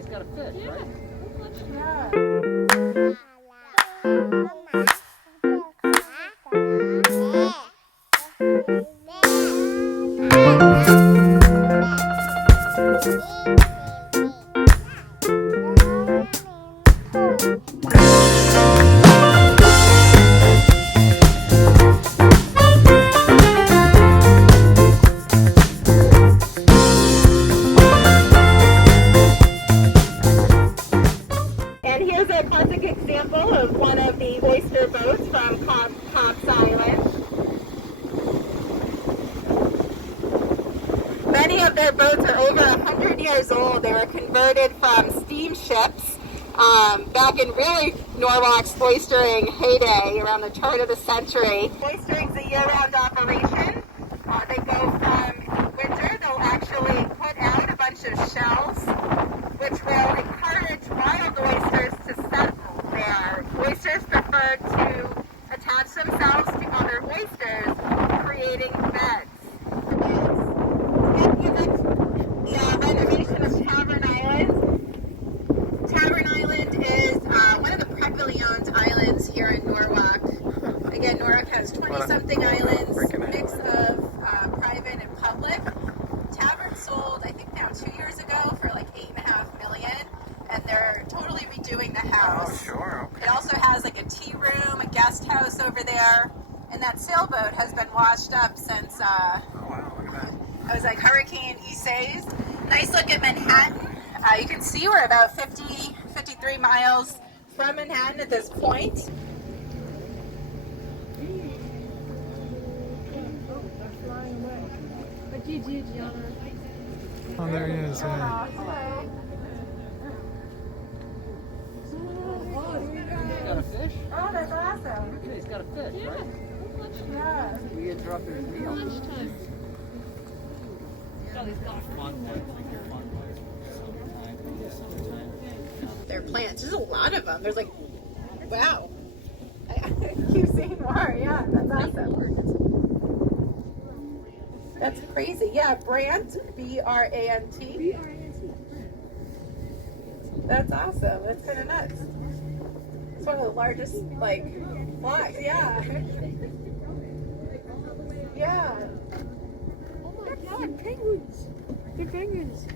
he's got a fish, right? And here's a classic example of one of the oyster boats from Cox Island. Many of their boats are over 100 years old. They were converted from steamships back in really Norwalk's oystering heyday around the turn of the century. Oystering's a year-round operation. They go from winter, they'll actually put out a bunch of shells, which will encourage wild oysters to settle there. Oysters prefer to attach themselves to other oysters, creating beds. The renovation of Tavern Island. Tavern Island is one of the privately owned islands here in Norwalk. Again, Norwalk has 20-something islands, mix of private and public. Tavern sold, I think now 2 years ago, for like $8.5 million, and they're totally redoing the house. Oh, sure. Okay. It also has like a tea room, a guest house over there, and that sailboat has been washed up since Oh, wow, look at that. it was like Hurricane Isaias. Nice look at Manhattan. You can see we're about 53 miles from Manhattan at this point. Oh, there he is. Yeah. He's got a fish? Oh, that's awesome. Okay, he's got a fish, right? Yeah. We interrupted his meal. They're plants. There's a lot of them. There's like, wow. I keep seeing more. Yeah, that's awesome. That's crazy. Yeah, BRANT, B-R-A-N-T. That's awesome. That's kind of nuts. It's one of the largest, like, flocks. Yeah. Yeah. Oh my god, penguins! They're penguins.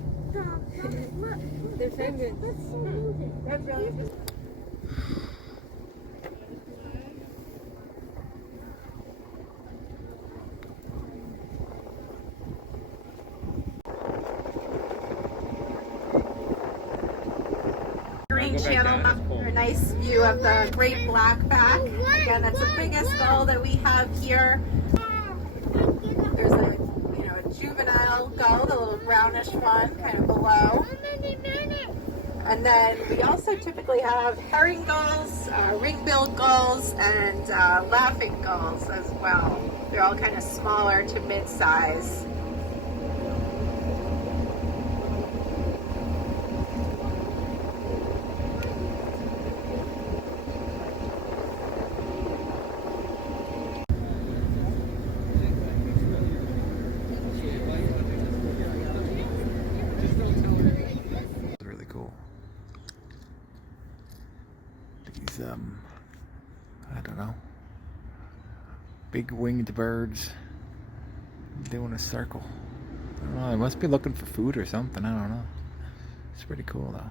They're penguins. That's really interesting. Green Channel, a nice view of the great blackback. Again, that's the biggest gull that we have here. There's a, a juvenile gull, the little brownish one, kind of below. And then we also typically have herring gulls, ring-billed gulls, and laughing gulls as well. They're all kind of smaller to mid-size. Really cool. These, I don't know, big winged birds doing a circle. I don't know, they must be looking for food or something, I don't know. It's pretty cool though.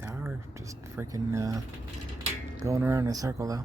They are just freaking going around in a circle though.